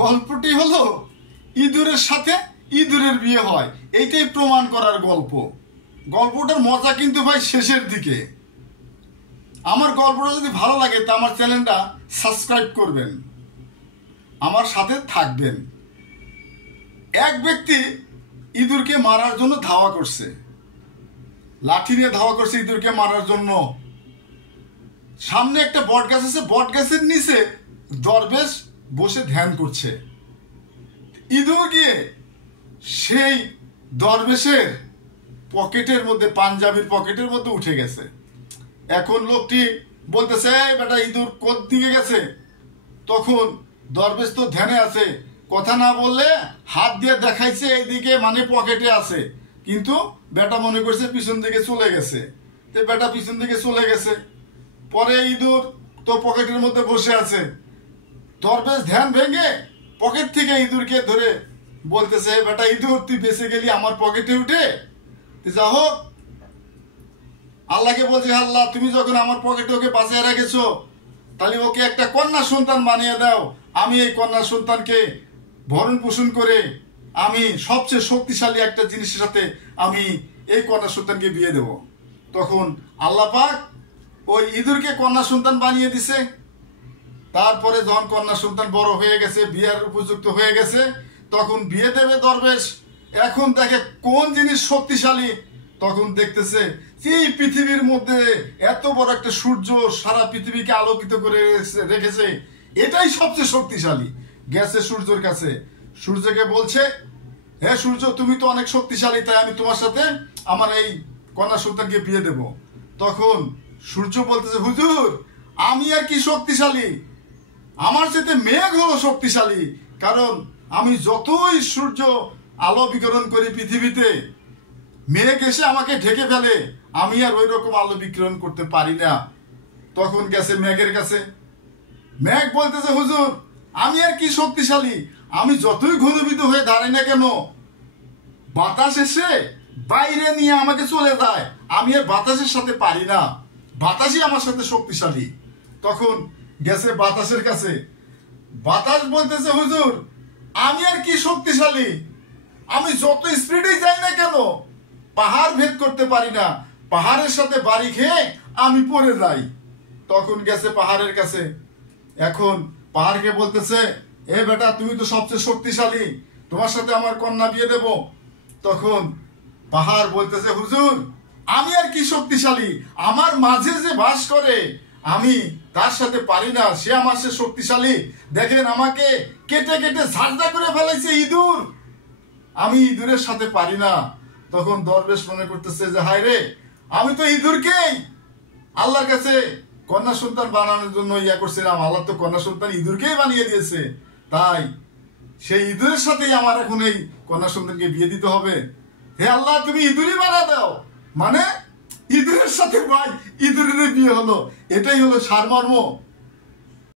গল্পটি হলো ইঁদুরের সাথে ইঁদুরের বিয়ে হয়, এইটাই প্রমাণ করার গল্প। গল্পটার মজা কিন্তু ভাই শেষের দিকে। আমার গল্পটা যদি ভালো লাগে তা আমার চ্যানেলটা সাবস্ক্রাইব করবেন, আমার সাথে থাকবেন। এক ব্যক্তি ইঁদুরকে মারার জন্য ধাওয়া করছে, লাঠি নিয়ে ধাওয়া করছে ইঁদুরকে মারার জন্য। সামনে একটা বট গাছ আছে, বট গাছের নিচে দরবেশ বসে ধ্যান করছে। ইঁদুর গিয়ে সেই দরবেশের পকেটের মধ্যে, পাঞ্জাবির পকেটের মধ্যে উঠে গেছে। এখন লোকটি বলতেছে, বেটা ইঁদুর কোন দিকে গেছে? তখন দরবেশ তো ধ্যানে আছে, কথা না বললে হাত দিয়ে দেখাইছে এইদিকে, মানে পকেটে আছে, কিন্তু বেটা মনে করছে পিছন দিকে চলে গেছে। তো বেটা পিছন দিকে চলে গেছে। পরে ইঁদুর তো পকেটের মধ্যে বসে আছে। দরবেশ ধ্যান ভেঙে পকেট থেকে ইঁদুরকে ধরে বলতেছে, বেটা ইঁদুর তুই বেঁচে গেলি আমার পকেটে উঠে। যা হোক, আল্লাহকে বলছে, আল্লাহ তুমি যখন আমার পকেটে ওকে বাঁচিয়ে রেখেছো, তাহলে ওকে একটা কন্যা সন্তান বানিয়ে দাও। আমি এই কন্যা সন্তানকে ভরণ পোষণ করে আমি সবচেয়ে শক্তিশালী একটা জিনিসের সাথে আমি এই কন্যা সন্তানকে বিয়ে দেব। তখন আল্লাহ পাক ওই ইঁদুরকে কন্যা সন্তান বানিয়ে দিছে। তারপরে যখন কন্যা সন্তান বড় হয়ে গেছে, বিয়ের উপযুক্ত হয়ে গেছে, তখন বিয়ে দেবে দরবেশ। এখন দেখে কোন জিনিস শক্তিশালী, তখন দেখতেছে এই পৃথিবীর মধ্যে এত বড় একটা সূর্য সারা পৃথিবীকে আলোকিত করে রেখেছে, এটাই সবচেয়ে শক্তিশালী। গেছে সূর্যের কাছে, সূর্যকে বলছে, হে সূর্য তুমি তো অনেক শক্তিশালী, তাই আমি তোমার সাথে আমার এই কন্যা সন্তানকে বিয়ে দেব। তখন সূর্য বলতেছে, হুজুর আমি আর কি শক্তিশালী, আমার সাথে মেঘ হলো শক্তিশালী। কারণ আমি যতই সূর্য আলো বিকিরণ করি পৃথিবীতে, মেঘ এসে আমাকে ঢেকে ফেলে, আমি আর ওই রকম আলো বিকিরণ করতে পারি না। তখন গেছে মেঘের কাছে, মেঘ বলতেছে, হুজুর আমি আর কি শক্তিশালী, আমি যতই ঘনীভূত হয়ে দাঁড়াই না কেন, বাতাস এসে বাইরে নিয়ে আমাকে চলে যায়, আমি আর বাতাসের সাথে পারি না, বাতাসই আমার সাথে শক্তিশালী। তখন গেছে বাতাসের কাছে, বাতাস বলতেছে, হুজুর আমি আর কি শক্তিশালী, আমি যত স্পিডে যাই না কেন পাহাড় ভেদ করতে পারি না, পাহাড়ের সাথে বাড়ি খেয়ে আমি পড়ে যাই। তখন গেছে পাহাড়ের কাছে, এখন পাহাড়কে বলতেছে, এ বেটা তুমি তো সবচেয়ে শক্তিশালী, তোমার সাথে আমার কন্যা বিয়ে দেব। তখন পাহাড় বলতেছে, হুজুর আমি আর কি শক্তিশালী, আমার মাঝে যে বাস করে আমি তার সাথে পারি না, সে আমার সে শক্তিশালী। দেখেন আমাকে কেটে কেটে ঝাঁঝা করে ফেলাইছে ইঁদুর, আমি ইঁদুরের সাথে পারি না। তখন দরবেশ মনে করতেছে যে হায় রে, আমি তো ইঁদুরকেই আল্লাহর কাছে কন্যা সন্তান বানানোর জন্য ইয়া করছিলাম, আল্লাহ তো কন্যা সন্তান ইঁদুরকেই বানিয়ে দিয়েছে, তাই সেই ইঁদুরের সাথেই আমার এখন এই কন্যা সন্তানকে বিয়ে দিতে হবে। হে আল্লাহ তুমি ইঁদুরই বানা দাও, মানে ইঁদুরের সাথে ভাই ইঁদুরের বিয়ে হলো। এটাই হলো সারমর্ম।